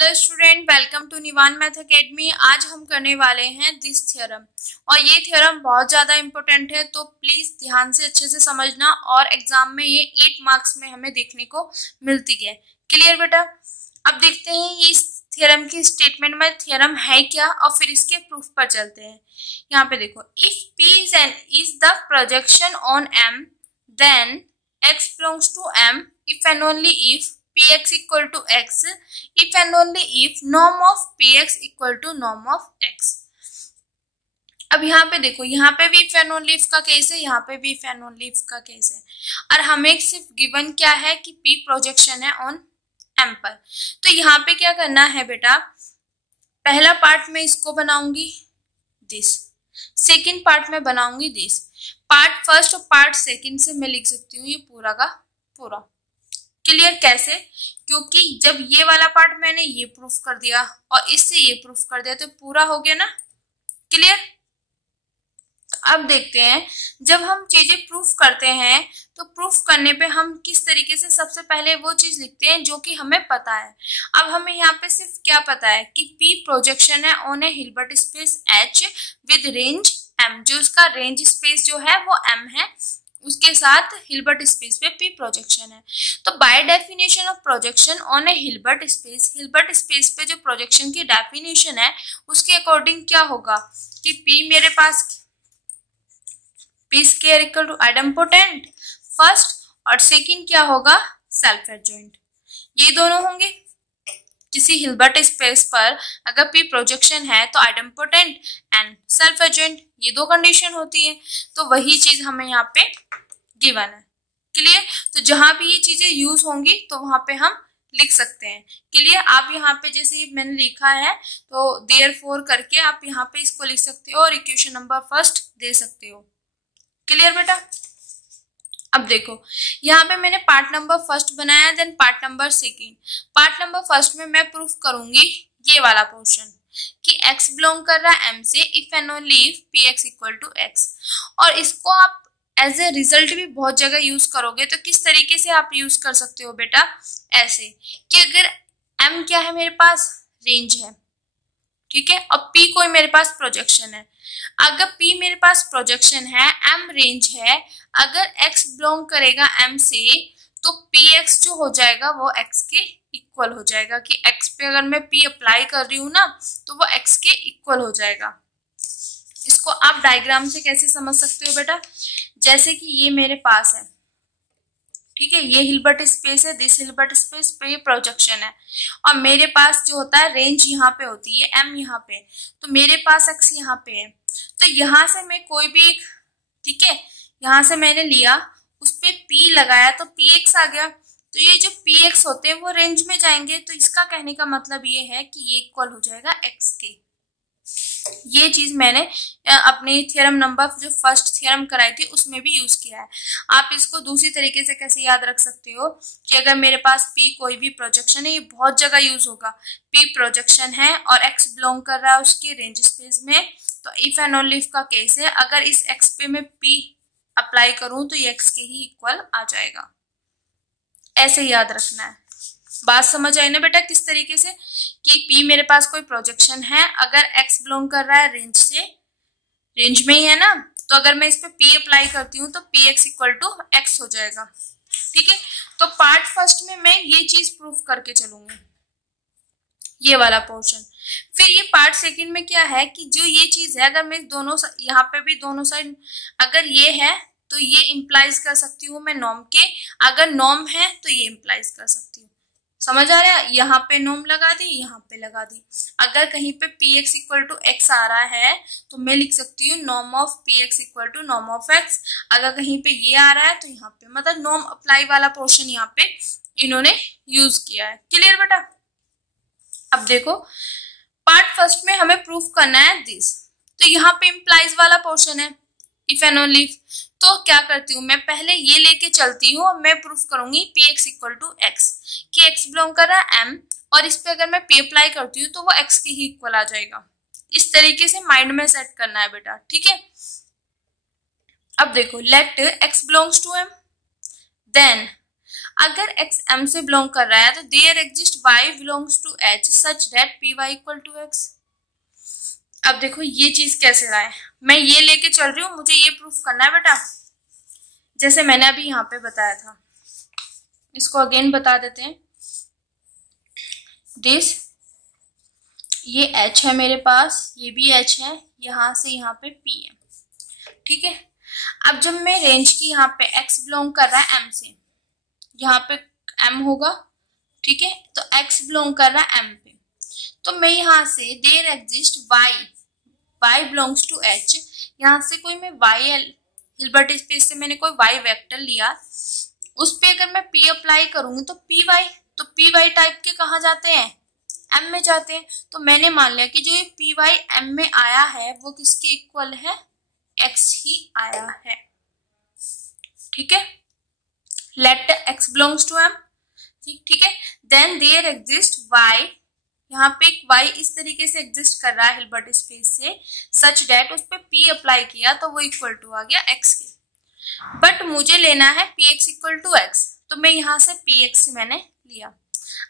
Hello student, welcome to Nivaan math academy. आज हम करने वाले हैं दिस थ्योरम और ये थ्योरम बहुत ज़्यादा इम्पोर्टेंट है, तो प्लीज़ ध्यान से अच्छे से समझना और एग्जाम में ये 8 मार्क्स में हमें देखने को मिलती है। क्लियर बेटा? अब देखते हैं इस थ्योरम की स्टेटमेंट में थ्योरम है क्या और फिर इसके प्रूफ पर चलते हैं। यहाँ पे देखो, if P is the projection on M, then X belongs to M if and only if Px equal to X, if and only if norm of Px equal to norm of X। अब यहाँ पे देखो, यहाँ पे भी if and only if का case है, यहाँ पे भी if and only if का केस है और हमें सिर्फ गिवन क्या है कि P प्रोजेक्शन है ऑन M पर। तो यहाँ पे क्या करना है बेटा, पहला पार्ट में इसको बनाऊंगी दिस, सेकेंड पार्ट में बनाऊंगी दिस। पार्ट फर्स्ट और पार्ट सेकेंड से मैं लिख सकती हूँ ये पूरा का पूरा। क्लियर? कैसे? क्योंकि जब ये वाला पार्ट मैंने ये प्रूफ कर दिया और इससे ये प्रूफ कर दिया तो पूरा हो गया ना। क्लियर? अब देखते हैं, जब हम चीजें प्रूफ करते हैं तो प्रूफ करने पे हम किस तरीके से सबसे पहले वो चीज लिखते हैं जो कि हमें पता है। अब हमें यहाँ पे सिर्फ क्या पता है कि P प्रोजेक्शन है on A Hilbert space H with range M, जो उसका रेंज स्पेस जो है वो M है, उसके साथ हिल्बर्ट स्पेस पे P प्रोजेक्शन है। तो by definition of projection on A Hilbert space पे जो प्रोजेक्शन की डेफिनेशन है उसके अकॉर्डिंग क्या होगा कि P मेरे पास P square equal to idempotent first और सेकंड क्या होगा, सेल्फ एडजॉइंट। ये दोनों होंगे। किसी हिल्बर्ट स्पेस पर अगर P प्रोजेक्शन है तो आइडेम्पोटेंट एंड सेल्फ एडजॉइंट, ये दो कंडीशन होती है। तो वही चीज हमें यहाँ पे गिवन है। क्लियर? तो जहां भी ये चीजें यूज होंगी तो वहां पे हम लिख सकते हैं। क्लियर? आप यहाँ पे जैसे मैंने लिखा है तो देयरफॉर करके आप यहाँ पे इसको लिख सकते हो और इक्वेशन नंबर फर्स्ट दे सकते हो। क्लियर बेटा? अब देखो, यहाँ पे मैंने पार्ट नंबर फर्स्ट बनाया, then part number second. Part number first में मैं प्रूफ करूंगी ये वाला पोर्शन कि x बिलोंग कर रहा है M से if and only if Px equal to x। और इसको आप एज ए रिजल्ट भी बहुत जगह यूज करोगे। तो किस तरीके से आप यूज कर सकते हो बेटा, ऐसे कि अगर M क्या है मेरे पास, रेंज है, ठीक है, और P कोई मेरे पास प्रोजेक्शन है। अगर P मेरे पास प्रोजेक्शन है, M रेंज है, अगर x बिलोंग करेगा M से तो Px जो हो जाएगा वो x के इक्वल हो जाएगा। कि x पे अगर मैं P अप्लाई कर रही हूँ ना तो वो x के इक्वल हो जाएगा। इसको आप डायग्राम से कैसे समझ सकते हो बेटा, जैसे कि ये मेरे पास है, ठीक है, ये हिल्बर्ट स्पेस है, दिस हिल्बर्ट स्पेस पे ये प्रोजेक्शन है और मेरे पास जो होता है रेंज यहाँ पे होती है, M यहाँ पे, तो मेरे पास x यहाँ पे है। तो यहाँ से मैं कोई भी, ठीक है, यहाँ से मैंने लिया, उस पे P लगाया तो Px आ गया। तो ये जो Px होते हैं वो रेंज में जाएंगे। तो इसका कहने का मतलब ये है कि ये इक्वल हो जाएगा x के। ये चीज मैंने अपने थ्योरम नंबर जो फर्स्ट थ्योरम कराई थी उसमें भी यूज किया है। आप इसको दूसरी तरीके से कैसे याद रख सकते हो कि अगर मेरे पास P कोई भी प्रोजेक्शन है, ये बहुत जगह यूज होगा, P प्रोजेक्शन है और x बिलोंग कर रहा है उसके रेंज स्पेस में, तो इफ एंड ओनली इफ का केस है। अगर इस x पे मैं P अप्लाई करूं तो ये x के ही इक्वल आ जाएगा। ऐसे याद रखना है। बात समझ आई ना बेटा किस तरीके से कि P मेरे पास कोई प्रोजेक्शन है, अगर x बिलोंग कर रहा है रेंज से, रेंज में ही है ना, तो अगर मैं इस पे P अप्लाई करती हूँ तो Px इक्वल टू x हो जाएगा। ठीक है, तो पार्ट फर्स्ट में मैं ये चीज प्रूफ करके चलूंगी, ये वाला पोर्शन। फिर ये पार्ट सेकंड में क्या है कि जो ये चीज है, अगर मैं दोनों यहाँ पे भी दोनों साइड अगर ये है तो ये इंप्लाइज कर सकती हूँ मैं नॉर्म के, अगर नॉर्म है तो ये इंप्लाइज कर सकती हूँ। समझ आ रहा है? यहाँ पे नॉर्म लगा दी, यहाँ पे लगा दी। अगर कहीं पे Px इक्वल टू x आ रहा है तो मैं लिख सकती हूँ norm of Px equal to norm of x। अगर कहीं पे ये आ रहा है तो यहाँ पे, मतलब नॉर्म अप्लाई वाला पोर्शन यहाँ पे इन्होंने यूज किया है। क्लियर बेटा? अब देखो, पार्ट फर्स्ट में हमें प्रूफ करना है दिस, तो यहाँ पे इम्प्लाइज वाला पोर्शन है इफ एंड ओनली इफ। तो क्या करती हूँ मैं, पहले ये लेके चलती हूँ और मैं प्रूफ करूंगी Px इक्वल टू x कि x बिलोंग कर रहा है M और इस पे अगर मैं P अप्लाई करती हूँ तो वो x के ही इक्वल आ जाएगा। इस तरीके से माइंड में सेट करना है बेटा, ठीक है। अब देखो, let x belongs to M, then अगर x m से बिलोंग कर रहा है तो there exist y belongs to h such that P y equal to x। अब देखो ये चीज कैसे रहा है, मैं ये लेके चल रही हूँ, मुझे ये प्रूफ करना है बेटा, जैसे मैंने अभी यहाँ पे बताया था। इसको अगेन बता देते हैं। दिस ये h है मेरे पास, ये भी h है, यहाँ से यहाँ पे p है, ठीक है। अब जब मैं रेंज की यहाँ पे x बिलोंग कर रहा है m से, यहाँ पे m होगा, ठीक है, तो x बिलोंग कर रहा है m पे, तो मैं यहाँ से there exist y belongs to h, यहाँ से कोई मैं y हिल्बर्ट स्पेस से मैंने कोई y वेक्टर लिया, उस पे अगर मैं p अप्लाई करूंगी तो py टाइप के कहाँ जाते हैं, m में जाते हैं। तो मैंने मान लिया कि जो ये py m में आया है वो किसके इक्वल है, x ही आया है, ठीक है। Let x belongs to m, ठीक है। देन देयर एग्जिस्ट y, यहाँ पे एक y इस तरीके से एग्जिस्ट कर रहा है हिल्बर्ट स्पेस से, सच डेट उस पे p अप्लाई किया तो वो इक्वल टू आ गया x के। बट मुझे लेना है px इक्वल टू x, तो मैं यहाँ से px मैंने लिया।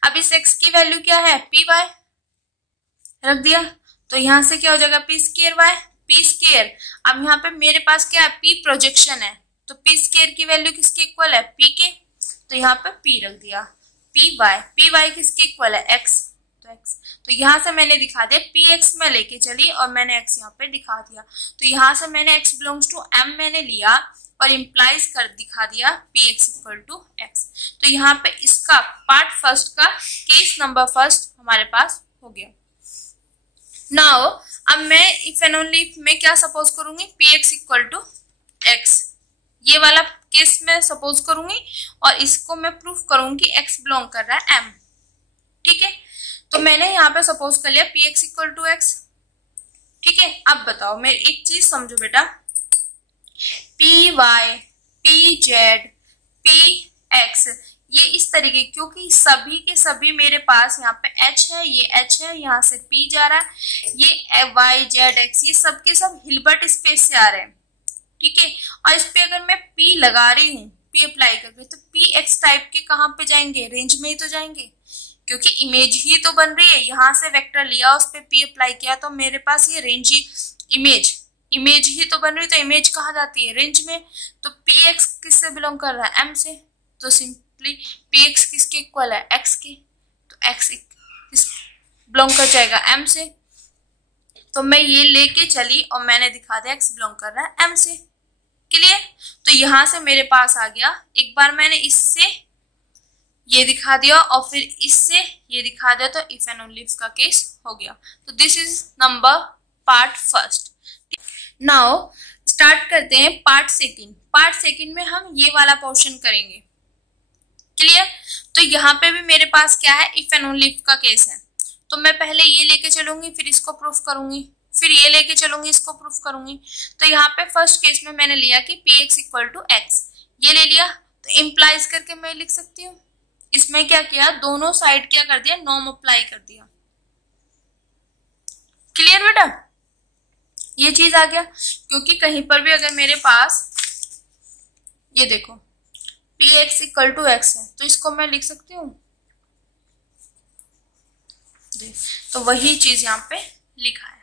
अब इस x की वैल्यू क्या है, py रख दिया, तो यहाँ से क्या हो जाएगा p square y, p square. अब यहाँ पे मेरे पास क्या है, p प्रोजेक्शन है, तो p स्क्वायर की वैल्यू किसके इक्वल है, p के, तो यहाँ पे p रख दिया। py किसके इक्वल है, x, तो x, तो यहाँ से मैंने दिखा दिया px में लेके चली और मैंने x यहाँ पे दिखा दिया। तो यहाँ से मैंने x बिलोंग्स टू m मैंने लिया और इम्प्लाइज कर दिखा दिया px इक्वल टू x। तो यहाँ पे इसका पार्ट फर्स्ट का केस नंबर फर्स्ट हमारे पास हो गया। नाउ अब मैं इफ एंड ओनली इफ में क्या सपोज करूंगी, px इक्वल टू x, ये वाला केस में सपोज करूंगी और इसको मैं प्रूफ करूंगी x बिलोंग कर रहा है m, ठीक है। तो मैंने यहाँ पे सपोज कर लिया px इक्वल टू x, ठीक है। अब बताओ, मेरी एक चीज समझो बेटा, py, pz, px ये इस तरीके, क्योंकि सभी के सभी मेरे पास यहाँ पे h है, ये h है, यहाँ से p जा रहा है, ये y z x ये सब के सब हिल्बर्ट स्पेस से आ रहे हैं, ठीक है। और इस पे अगर मैं p लगा रही हूँ, p अप्लाई करके, तो px टाइप के कहाँ पे जाएंगे, रेंज में ही तो जाएंगे, क्योंकि इमेज ही तो बन रही है। यहाँ से वेक्टर लिया, उस पे p अप्लाई किया, तो मेरे पास ये रेंज ही इमेज ही तो बन रही, तो इमेज कहाँ जाती है, रेंज में। तो px किससे बिलोंग कर रहा है, m से, तो सिंपली px किसके इक्वल है, x के, तो x बिलोंग कर जाएगा m से। तो मैं ये लेके चली और मैंने दिखा दिया x बिलोंग कर रहा है m से, क्लियर। तो यहाँ से मेरे पास आ गया, एक बार मैंने इससे ये दिखा दिया और फिर इससे ये दिखा दिया, तो इफ एंड ओनली इफ का केस हो गया। तो this is number part first. Now start करते हैं पार्ट सेकंड। पार्ट सेकंड में हम ये वाला पोर्शन करेंगे, क्लियर। तो यहाँ पे भी मेरे पास क्या है, इफ एंड ओनली इफ का केस है, तो मैं पहले ये लेके चलूंगी, फिर इसको प्रूफ करूंगी, फिर ये लेके चलूंगी, इसको प्रूफ करूंगी। तो यहाँ पे फर्स्ट केस में मैंने लिया कि px इक्वल टू x, ये ले लिया, तो इम्प्लाइज करके मैं लिख सकती हूँ। इसमें क्या किया, दोनों साइड क्या कर दिया, नॉर्म अप्लाई कर दिया, क्लियर बेटा, ये चीज आ गया। क्योंकि कहीं पर भी अगर मेरे पास ये देखो px इक्वल टू x है, तो इसको मैं लिख सकती हूँ, तो वही चीज यहाँ पे लिखा है।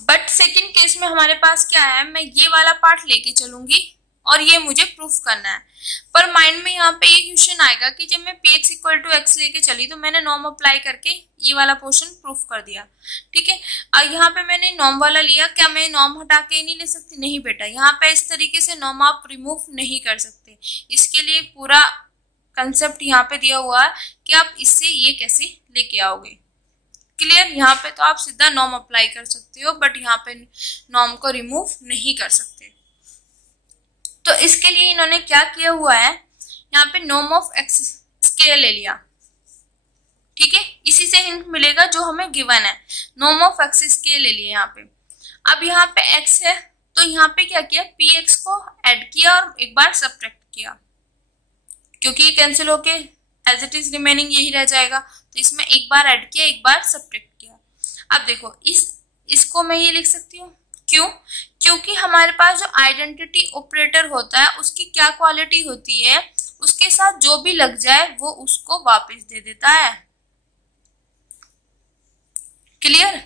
बट सेकंड केस में हमारे पास क्या है, मैं ये वाला पार्ट लेके चलूंगी और ये मुझे प्रूफ करना है। पर माइंड में यहाँ पे ये क्वेश्चन आएगा कि जब मैं px इक्वल टू x लेके चली तो मैंने नॉर्म अप्लाई करके ये वाला पोर्शन प्रूफ कर दिया, ठीक है। और यहाँ पे मैंने नॉर्म वाला लिया, क्या मैं नॉर्म हटा के नहीं ले सकती, नहीं बेटा, यहाँ पे इस तरीके से नॉर्म आप रिमूव नहीं कर सकते। इसके लिए पूरा कंसेप्ट यहाँ पे दिया हुआ है कि आप इससे ये कैसे लेके आओगे, क्लियर। यहाँ पे तो आप सीधा नॉर्म अप्लाई कर सकते हो, बट यहाँ पे नॉर्म को रिमूव नहीं कर सकते। तो इसके लिए इन्होंने क्या किया हुआ है, यहाँ पे नॉर्म ऑफ एक्स स्केल ले लिया, ठीक है। इसी से हिंट मिलेगा जो हमें गिवन है, नॉर्म ऑफ एक्स स्केल ले लिया यहाँ पे। अब यहाँ पे x है, तो यहाँ पे क्या किया, px को ऐड किया और एक बार सब्ट्रैक्ट किया, क्योंकि ये कैंसिल होके एज इट इज रिमेनिंग यही रह जाएगा, तो इसमें एक बार ऐड किया, एक बार सब्ट्रैक्ट किया। अब देखो इसको मैं ये लिख सकती हूँ, क्यों, क्योंकि हमारे पास जो आइडेंटिटी ऑपरेटर होता है उसकी क्या क्वालिटी होती है, उसके साथ जो भी लग जाए वो उसको वापस दे देता है। क्लियर?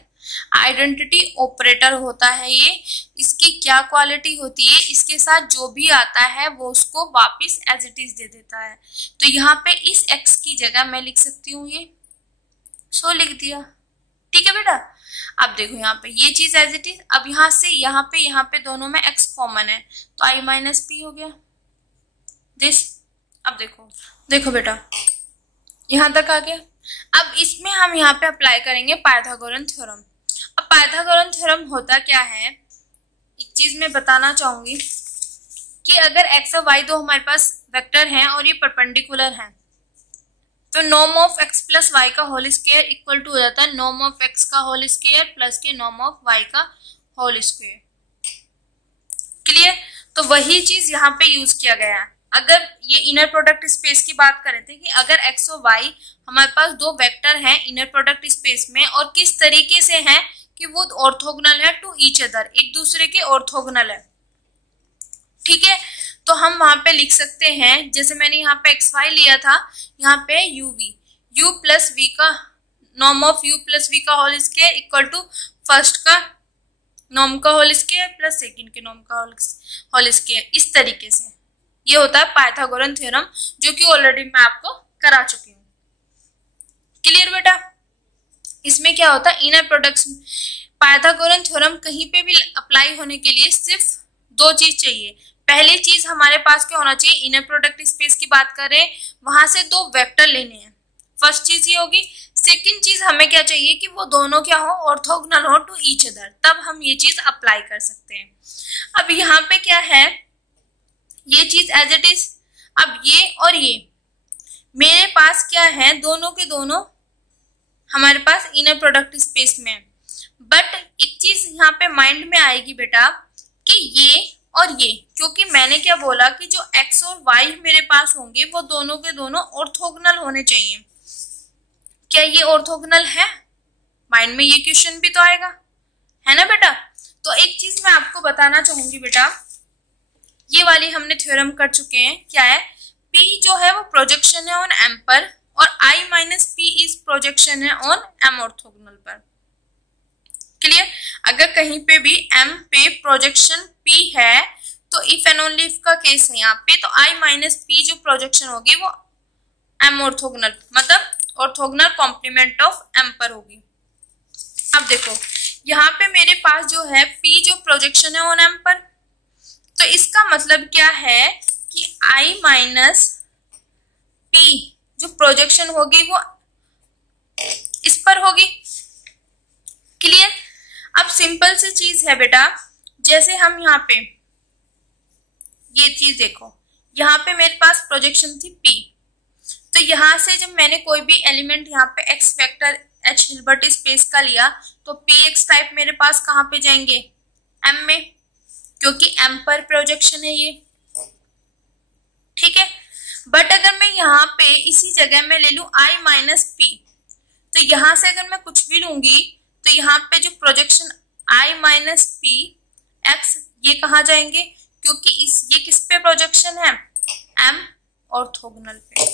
आइडेंटिटी ऑपरेटर होता है ये, इसकी क्या क्वालिटी होती है, इसके साथ जो भी आता है वो उसको वापस एज इट इज दे देता है। तो यहाँ पे इस x की जगह मैं लिख सकती हूँ ये, सो लिख दिया। ठीक है बेटा, अब देखो यहाँ पे ये चीज एज इट इज। अब यहाँ से यहाँ पे दोनों में x कॉमन है तो i माइनस पी हो गया दिस। अब देखो बेटा यहाँ तक आ गया। अब इसमें हम यहाँ पे अप्लाई करेंगे पाइथागोरन थ्योरम। अब पाइथागोरन थ्योरम होता क्या है, एक चीज मैं बताना चाहूंगी कि अगर x और y दो हमारे पास वेक्टर हैं और ये परपेंडिकुलर हैं तो norm of x plus y का होल स्क्वायर इक्वल टू हो जाता है नॉर्म ऑफ x का होल स्क्वायर प्लस के नॉर्म ऑफ y का होल स्क्वायर। क्लियर? तो वही चीज यहाँ पे यूज किया गया है। अगर ये इनर प्रोडक्ट स्पेस की बात कर रहे थे कि अगर x और y हमारे पास दो वेक्टर हैं इनर प्रोडक्ट स्पेस में और किस तरीके से हैं कि वो ऑर्थोगोनल है टू ईच अदर, एक दूसरे के ऑर्थोगोनल है। ठीक है, तो हम वहां पे लिख सकते हैं, जैसे मैंने यहाँ पे एक्स वाई लिया था, यहाँ पे u v, u plus v का norm of u plus v का whole square equal to first का नॉर्म का होल स्क्वायर प्लस सेकंड के नॉर्म का होल स्क्वायर। इस तरीके से ये होता है पाइथागोरन थ्योरम, जो कि ऑलरेडी मैं आपको करा चुकी हूँ। क्लियर बेटा? इसमें क्या होता है, इनर प्रोडक्ट्स। पाइथागोरन थ्योरम कहीं पे भी अप्लाई होने के लिए सिर्फ दो चीज चाहिए। पहली चीज हमारे पास क्या होना चाहिए, इनर प्रोडक्ट स्पेस की बात करें वहां से दो वेक्टर लेने हैं, फर्स्ट चीज ये होगी। सेकंड चीज हमें क्या चाहिए कि वो दोनों क्या हो, ऑर्थोगोनल हो टू ईच अदर, तब हम ये चीज अप्लाई कर सकते हैं। अब यहाँ पे क्या है, ये चीज एज इट इज। अब ये और ये मेरे पास क्या है, दोनों के दोनों हमारे पास इनर प्रोडक्ट स्पेस में। बट एक चीज यहाँ पे माइंड में आएगी बेटा कि ये और ये, क्योंकि मैंने क्या बोला कि जो x और y मेरे पास होंगे वो दोनों के दोनों ऑर्थोगोनल होने चाहिए। क्या ये ऑर्थोगोनल है? माइंड में ये क्वेश्चन भी तो आएगा, है ना बेटा? तो एक चीज मैं आपको बताना चाहूंगी बेटा, ये वाली हमने थ्योरम कर चुके हैं। क्या है, P जो है वो प्रोजेक्शन है ऑन M पर और I minus P is projection है ऑन M ऑर्थोगोनल पर। क्लियर? अगर कहीं पे भी M पे प्रोजेक्शन P है तो इफ एंड ओनली इफ का केस है यहाँ पे, तो I माइनस P जो प्रोजेक्शन होगी वो M ऑर्थोगोनल, मतलब ऑर्थोगोनल कॉम्प्लीमेंट ऑफ M पर होगी। अब देखो यहाँ पे मेरे पास जो है P जो प्रोजेक्शन है ऑन M पर, तो इसका मतलब क्या है कि I माइनस P जो प्रोजेक्शन होगी वो इस पर होगी। क्लियर? अब सिंपल सी चीज है बेटा, जैसे हम यहाँ पे ये चीज देखो, यहाँ पे मेरे पास प्रोजेक्शन थी P, तो यहाँ से जब मैंने कोई भी एलिमेंट यहाँ पे x vector H Hilbert space का लिया तो Px टाइप मेरे पास कहाँ पे जाएंगे, M में, क्योंकि M पर प्रोजेक्शन है ये। ठीक है, बट अगर मैं यहाँ पे इसी जगह में ले लूं I माइनस P, तो यहाँ से अगर मैं कुछ भी लूंगी तो यहाँ पे जो projection I minus P x ये कहाँ जाएंगे, क्योंकि ये किस पे प्रोजेक्शन है, M ऑर्थोगोनल पे।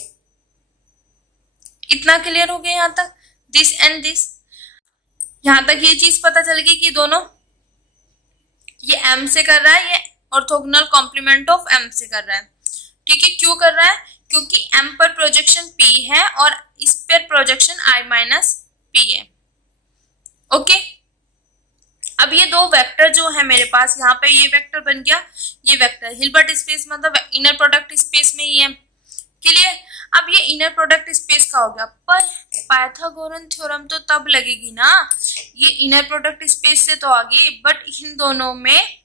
इतना क्लियर हो गया यहाँ तक, दिस एंड दिस। यहाँ तक ये चीज पता चल गई कि दोनों ये M से कर रहा है, ये ऑर्थोगोनल कॉम्प्लीमेंट ऑफ M से कर रहा है। ठीक है, क्यों कर रहा है, क्योंकि M पर प्रोजेक्शन P है और इस पर प्रोजेक्शन I माइनस P है। ओके, अब ये दो वेक्टर जो है मेरे पास, यहाँ पे ये वेक्टर बन गया, ये वेक्टर हिल्बर्ट स्पेस मतलब इनर प्रोडक्ट स्पेस में ही है। क्लियर? अब ये इनर प्रोडक्ट स्पेस का हो गया, पर पाइथागोरन थ्योरम तो तब लगेगी ना, ये इनर प्रोडक्ट स्पेस से तो आ गई, बट इन दोनों में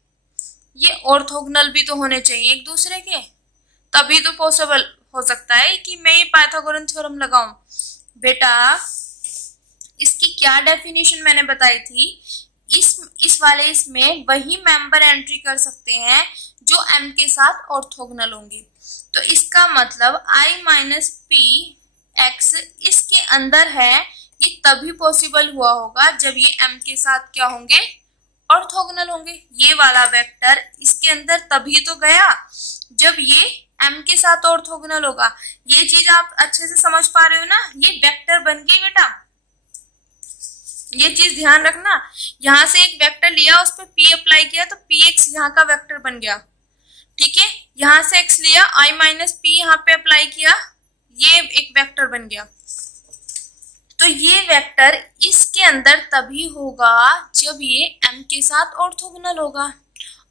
ये ऑर्थोगोनल भी तो होने चाहिए एक दूसरे के, तभी तो पॉसिबल हो सकता है कि मैं ये पाइथागोरन थ्योरम लगाऊं। बेटा इसकी क्या डेफिनेशन मैंने बताई थी, इस वाले इसमें वही मेंबर एंट्री कर सकते हैं जो M के साथ ऑर्थोगोनल होंगे। तो इसका मतलब I माइनस P x इसके अंदर है, ये तभी पॉसिबल हुआ होगा जब ये M के साथ क्या होंगे, ऑर्थोगोनल होंगे। ये वाला वेक्टर इसके अंदर तभी तो गया जब ये m के साथ ऑर्थोगोनल होगा। ये चीज आप अच्छे से समझ पा रहे हो ना, ये वेक्टर बन गई बेटा, ये चीज ध्यान रखना। यहां से एक वेक्टर लिया, उस पर p अप्लाई किया तो px यहाँ का वेक्टर बन गया, ठीक है। यहां से x लिया, i माइनस p यहाँ पे अप्लाई किया, ये एक वेक्टर बन गया। तो ये वेक्टर इसके अंदर तभी होगा जब ये m के साथ ऑर्थोगोनल होगा।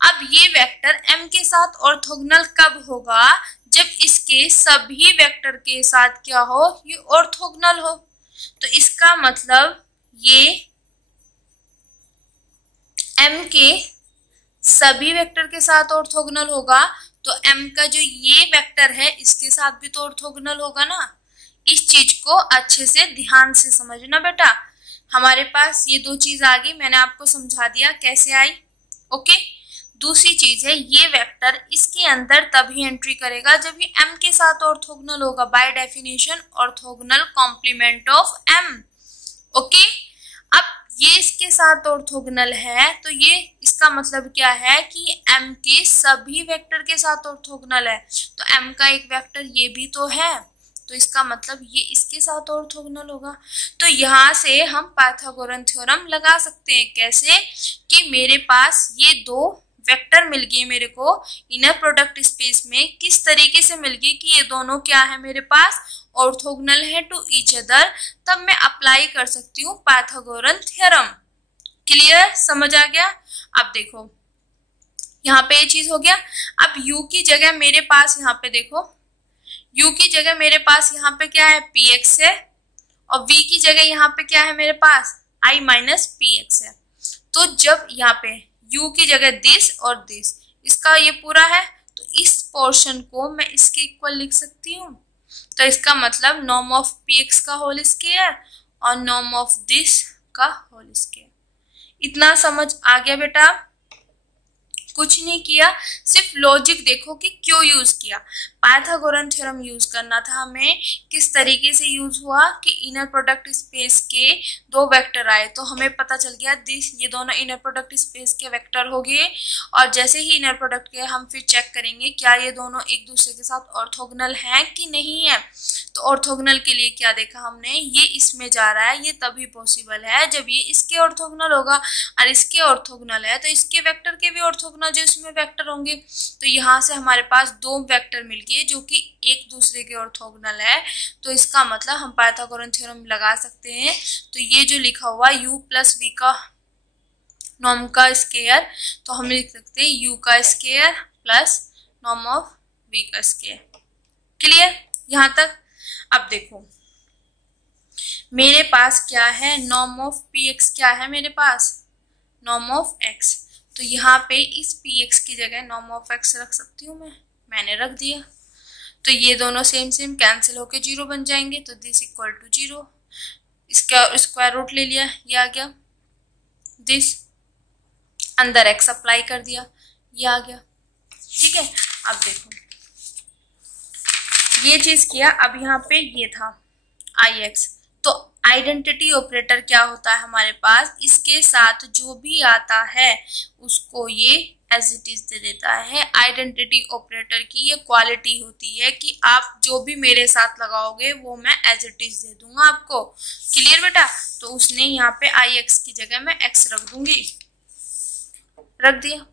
अब ये वेक्टर m के साथ ऑर्थोगोनल कब होगा? जब इसके सभी वेक्टर के साथ क्या हो, ये ऑर्थोगोनल हो। तो इसका मतलब ये m के सभी वेक्टर के साथ ऑर्थोगोनल होगा, तो m का जो ये वेक्टर है इसके साथ भी तो ऑर्थोगोनल होगा ना। इस चीज को अच्छे से ध्यान से समझना बेटा। हमारे पास ये दो चीज आ गई, मैंने आपको समझा दिया कैसे आई, ओके। दूसरी चीज है, ये वेक्टर इसके अंदर तभी एंट्री करेगा जब ये m के साथ ऑर्थोगोनल होगा, by definition orthogonal complement of m, okay. अब ये इसके साथ ऑर्थोगोनल है, तो ये इसका मतलब क्या है कि m के सभी वेक्टर के साथ ऑर्थोगोनल है। तो m का एक वेक्टर ये भी तो है, तो इसका मतलब ये इसके साथ ऑर्थोगोनल होगा। तो यहाँ से हम पाइथागोरन थ्योरम लगा सकते हैं। कैसे? कि मेरे पास ये दो वेक्टर मिल गए मेरे को इनर प्रोडक्ट स्पेस में, किस तरीके से मिल गई कि ये दोनों क्या है मेरे पास, ऑर्थोगोनल है टू ईच अदर, तब मैं अप्लाई कर सकती हूँ पाइथागोरन थ्योरम। क्लियर? समझ आ गया? अब देखो यहाँ पे ये चीज हो गया। अब u की जगह मेरे पास यहाँ पे देखो, u की जगह मेरे पास यहाँ पे क्या है, px है, और v की जगह यहाँ पे क्या है मेरे पास, i माइनस px है। तो जब यहाँ पे u की जगह दिस और दिस, इसका ये पूरा है, तो इस पोर्शन को मैं इसके इक्वल लिख सकती हूँ। तो इसका मतलब नॉर्म ऑफ px का होल स्क्वायर और नॉर्म ऑफ दिस का होल स्क्वायर। इतना समझ आ गया बेटा? कुछ नहीं किया, सिर्फ लॉजिक देखो कि क्यों यूज किया। पाइथागोरन थ्योरम यूज करना था हमें, किस तरीके से यूज हुआ कि इनर प्रोडक्ट स्पेस के दो वेक्टर आए, तो हमें पता चल गया दिस, ये दोनों इनर प्रोडक्ट स्पेस के वेक्टर हो गए। और जैसे ही इनर प्रोडक्ट के हम फिर चेक करेंगे क्या ये दोनों एक दूसरे के साथ ऑर्थोगोनल हैं कि नहीं है। तो ऑर्थोगोनल के लिए क्या देखा हमने, ये इसमें जा रहा है, ये तभी पॉसिबल है जब ये इसके ऑर्थोगोनल होगा, और इसके ऑर्थोगोनल है तो इसके वेक्टर के भी ऑर्थोगोनल जो इसमें वेक्टर होंगे। तो यहाँ से हमारे पास दो वेक्टर मिल गए जो कि एक दूसरे के ऑर्थोगोनल है, तो इसका मतलब हम पाइथागोरन थ्योरम लगा सकते हैं। तो ये जो लिखा हुआ u प्लस v का नॉर्म का स्क्वायर, तो हम लिख सकते हैं u का square plus norm of v का स्क्वायर। क्लियर यहाँ तक? अब देखो मेरे पास क्या है, नॉर्म ऑफ px क्या है मेरे पास, नॉर्म ऑफ x। तो यहाँ पे इस px की जगह नॉर्म ऑफ x रख सकती हूँ मैंने रख दिया। तो ये दोनों सेम सेम कैंसिल होके 0 बन जाएंगे, तो दिस इक्वल टू 0, इसका स्क्वायर रूट ले लिया, ये आ गया, दिस अंदर x अप्लाई कर दिया, ये आ गया, ठीक है। अब देखो ये चीज किया, अब यहाँ पे ये था ix, तो आइडेंटिटी ऑपरेटर क्या होता है हमारे पास, इसके साथ जो भी आता है उसको ये एज इट इज दे देता है। आइडेंटिटी ऑपरेटर की ये क्वालिटी होती है कि आप जो भी मेरे साथ लगाओगे वो मैं एज इट इज दे दूंगा आपको। क्लियर बेटा? तो उसने यहाँ पे ix की जगह मैं x रख दूंगी, रख दिया,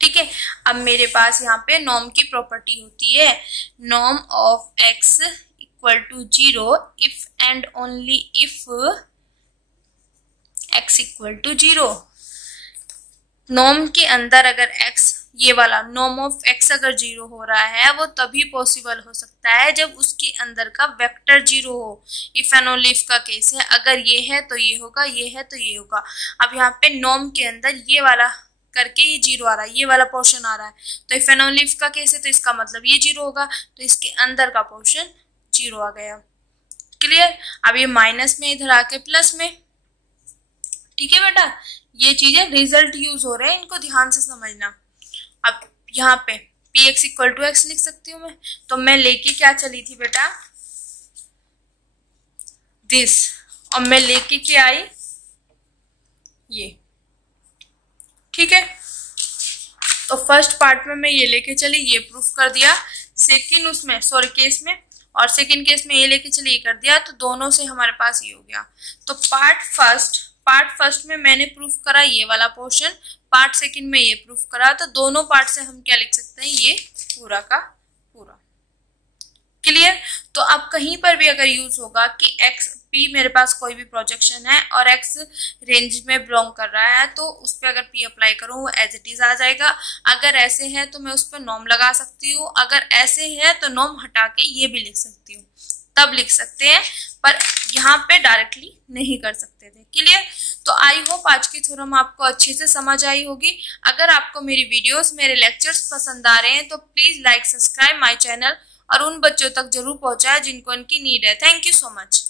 ठीक है। अब मेरे पास यहाँ पे नॉर्म की प्रॉपर्टी होती है, norm of x equal to 0 if and only if x equal to 0। Norm के अंदर अगर x, ये वाला नॉर्म ऑफ x अगर 0 हो रहा है, वो तभी पॉसिबल हो सकता है जब उसके अंदर का वेक्टर 0 हो। इफ एंड ओनली इफ का केस है, अगर ये है तो ये होगा, ये है तो ये होगा। अब यहाँ पे नॉर्म के अंदर ये वाला करके ये 0 आ रहा है, ये वाला पोर्शन आ रहा है, तो इफ एंड ओनली इफ का केस है तो इसका मतलब ये 0 होगा, तो इसके अंदर का पोर्शन 0 आ गया। क्लियर? अब ये माइनस में इधर आके प्लस में, ठीक है बेटा। ये चीजें रिजल्ट यूज हो रहे हैं, इनको ध्यान से समझना। अब यहाँ पे px इक्वल टू x लिख सकती हूँ मैं, तो मैं लेके क्या चली थी बेटा, दिस, और मैं लेके क्या आई, ये ठीक है, तो फर्स्ट पार्ट में मैं ये लेके चली, ये प्रूफ कर दिया। सेकंड उसमें केस में, और सेकंड केस में ये लेके चली, ये कर दिया, तो दोनों से हमारे पास ये हो गया। तो पार्ट फर्स्ट में मैंने प्रूफ करा ये वाला पोर्शन, पार्ट सेकंड में ये प्रूफ करा, तो दोनों पार्ट से हम क्या लिख सकते हैं, ये पूरा का पूरा। क्लियर। तो अब कहीं पर भी अगर यूज होगा कि एक्स पी मेरे पास कोई भी प्रोजेक्शन है और एक्स रेंज में बिलोंग कर रहा है, तो उस पर अगर पी अप्लाई करूं वो एज इट इज आ जाएगा। अगर ऐसे है तो मैं उस पर नॉर्म लगा सकती हूँ, अगर ऐसे है तो नॉर्म हटा के ये भी लिख सकती हूँ, तब लिख सकते हैं, पर यहाँ पे डायरेक्टली नहीं कर सकते थे। क्लियर। तो आई होप आज की थ्योरम आपको अच्छे से समझ आई होगी। अगर आपको मेरी वीडियोस, मेरे लेक्चर्स पसंद आ रहे हैं तो please like, subscribe my channel और उन बच्चों तक जरूर पहुंचाएं जिनको इनकी नीड है। Thank you so much.